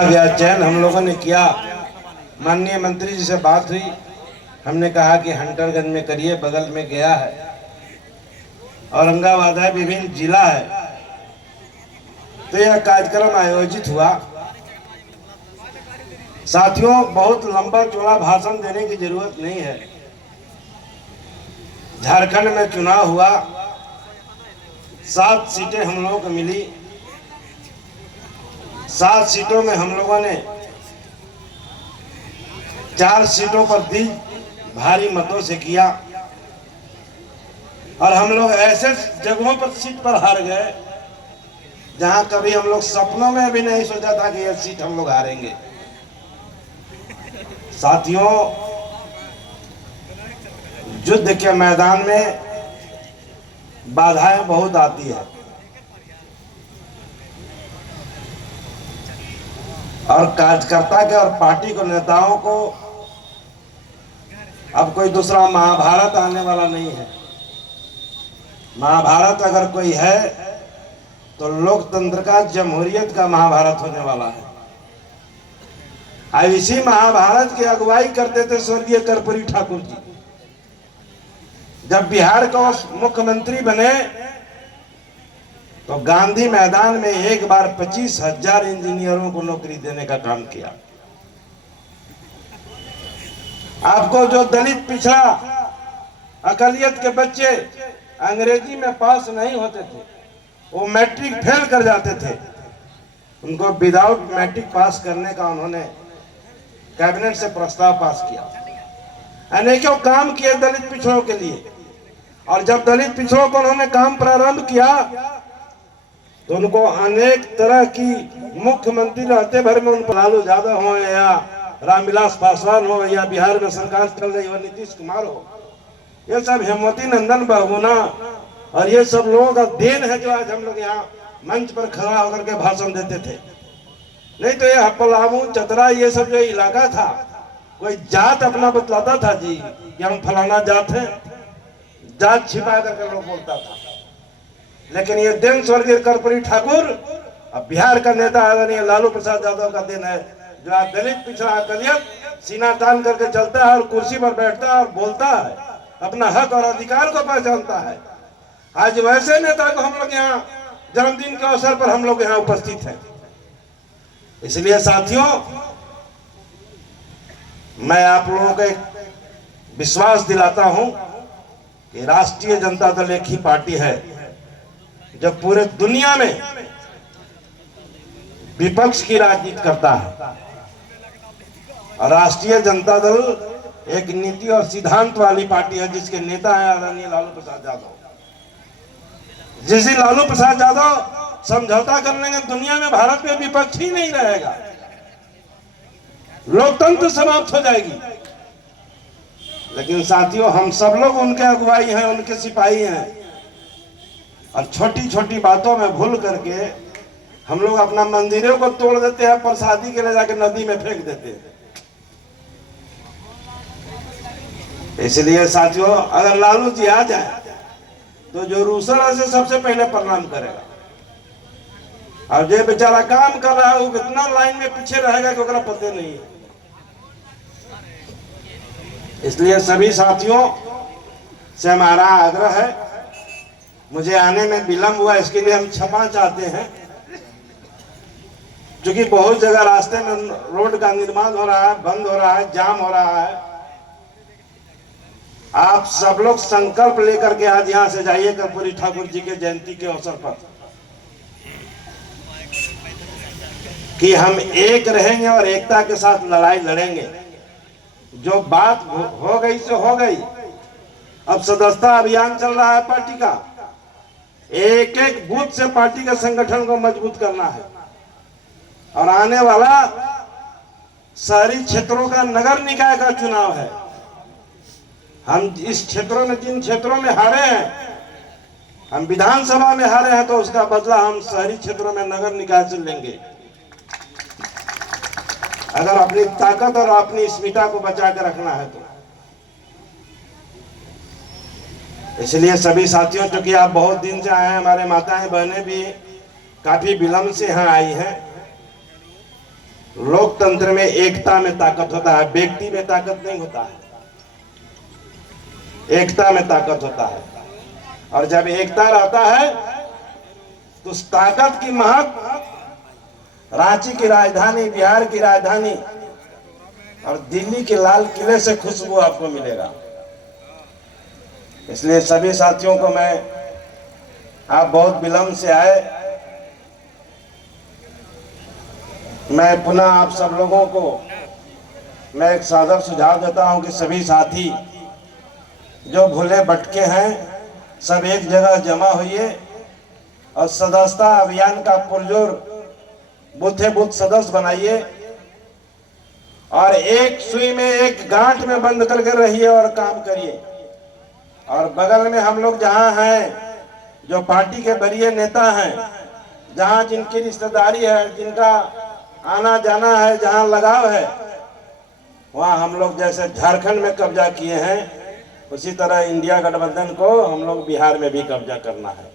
गया चयन हम लोगों ने किया। माननीय मंत्री जी से बात हुई, हमने कहा कि हंटरगंज में करिए, बगल में गया है, औरंगाबाद है, विभिन्न जिला है। तो यह कार्यक्रम आयोजित हुआ। साथियों, बहुत लंबा चौड़ा भाषण देने की जरूरत नहीं है। झारखंड में चुनाव हुआ, 7 सीटें हम लोगों को मिली। 7 सीटों में हम लोगों ने 4 सीटों पर दी भारी मतों से किया, और हम लोग ऐसे जगहों पर सीट पर हार गए जहां कभी हम लोग सपनों में भी नहीं सोचा था कि यह सीट हम लोग हारेंगे। साथियों, युद्ध के मैदान में बाधाएं बहुत आती है, और कार्यकर्ता के और पार्टी को, नेताओं को अब कोई दूसरा महाभारत आने वाला नहीं है। महाभारत अगर कोई है तो लोकतंत्र का, जमहूरियत का महाभारत होने वाला है। अब इसी महाभारत की अगुवाई करते थे स्वर्गीय कर्पूरी ठाकुर जी। जब बिहार के मुख्यमंत्री बने तो गांधी मैदान में एक बार 25,000 इंजीनियरों को नौकरी देने का काम किया। आपको जो दलित, पिछड़ा, अकलियत के बच्चे अंग्रेजी में पास नहीं होते थे, वो मैट्रिक फेल कर जाते थे, उनको विदाउट मैट्रिक पास करने का उन्होंने कैबिनेट से प्रस्ताव पास किया। अनेकों काम किए दलित पिछड़ों के लिए, और जब दलित पिछड़ों को उन्होंने काम प्रारंभ किया तो उनको अनेक तरह की, मुख्यमंत्री रहते भर में, उन लालू यादव हो या रामविलास पासवान हो या बिहार में सरकार चल रही हो नीतीश कुमार हो, ये सब हेमवती नंदन बहुगुणा और ये सब लोगों का देन है जो आज हम लोग यहाँ मंच पर खड़ा होकर के भाषण देते थे। नहीं तो ये पलामू, चतरा, ये सब जो इलाका था, कोई जात अपना बतलाता था जी कि हम फलाना जात है, जात छिपा करके लोग बोलता था। लेकिन ये दिन स्वर्गीय कर्पूरी ठाकुर अब बिहार का नेता आदरणीय लालू प्रसाद यादव का दिन है, जो आज दलित, पिछड़ा, अकलियत सीना तान करके चलता है और कुर्सी पर बैठता है और बोलता है, अपना हक और अधिकार को पहचानता है। आज वैसे नेता को हम लोग यहाँ जन्मदिन के अवसर पर हम लोग यहाँ उपस्थित हैं। इसलिए साथियों, मैं आप लोगों को एक विश्वास दिलाता हूं कि राष्ट्रीय जनता दल एक ही पार्टी है जो पूरे दुनिया में विपक्ष की राजनीति करता है, और राष्ट्रीय जनता दल एक नीति और सिद्धांत वाली पार्टी है जिसके नेता है आदरणीय लालू प्रसाद यादव। जिस दिन लालू प्रसाद यादव समझौता कर लेंगे, दुनिया में भारत में विपक्ष ही नहीं रहेगा, लोकतंत्र समाप्त हो जाएगी। लेकिन साथियों, हम सब लोग उनके अगुवाई हैं, उनके सिपाही हैं, और छोटी छोटी बातों में भूल करके हम लोग अपना मंदिरों को तोड़ देते हैं, प्रसादी के लिए जाके नदी में फेंक देते हैं। इसलिए साथियों, अगर लालू जी आ जाए तो जो रूसरा से सबसे पहले प्रणाम करेगा, और जो बेचारा काम कर रहा है वो कितना लाइन में पीछे रहेगा कि ओकरा पता नहीं है। इसलिए सभी साथियों से हमारा आग्रह है, मुझे आने में विलंब हुआ, इसके लिए हम क्षमा चाहते हैं, क्योंकि बहुत जगह रास्ते में रोड का निर्माण हो रहा है, बंद हो रहा है, जाम हो रहा है। आप सब लोग संकल्प लेकर के आज यहां से जाइए कर्पूरी ठाकुर जी के जयंती के अवसर पर, कि हम एक रहेंगे और एकता के साथ लड़ाई लड़ेंगे। जो बात हो गई सो हो गई। अब सदस्यता अभियान चल रहा है पार्टी का, एक एक बूथ से पार्टी के संगठन को मजबूत करना है, और आने वाला शहरी क्षेत्रों का नगर निकाय का चुनाव है। हम इस क्षेत्रों में, जिन क्षेत्रों में हारे हैं, हम विधानसभा में हारे हैं, तो उसका बदला हम शहरी क्षेत्रों में नगर निकाय से लेंगे, अगर अपनी ताकत और अपनी स्मिता को बचा के रखना है तो। इसलिए सभी साथियों, क्योंकि आप बहुत दिन से आए हैं, हमारे माताएं बहनें भी काफी विलंब से यहाँ आई हैं, लोकतंत्र में एकता में ताकत होता है, व्यक्ति में ताकत नहीं होता है, एकता में ताकत होता है। और जब एकता रहता है तो उस ताकत की महक रांची की राजधानी, बिहार की राजधानी और दिल्ली के लाल किले से खुशबू आपको मिलेगा। इसलिए सभी साथियों को आप बहुत विलंब से आए, मैं पुनः आप सब लोगों को मैं एक सादर सुझाव देता हूं कि सभी साथी जो भूले भटके हैं सब एक जगह जमा होइए और सदस्यता अभियान का पुरजोर बूथे बूथ सदस्य बनाइए और एक सुई में एक गांठ में बंद करके रहिए और काम करिए। और बगल में हम लोग जहां हैं, जो पार्टी के वरीय नेता हैं, जहां जिनकी रिश्तेदारी है, जिनका आना जाना है, जहां लगाव है, वहां हम लोग जैसे झारखंड में कब्जा किए हैं उसी तरह इंडिया गठबंधन को हम लोग बिहार में भी कब्जा करना है।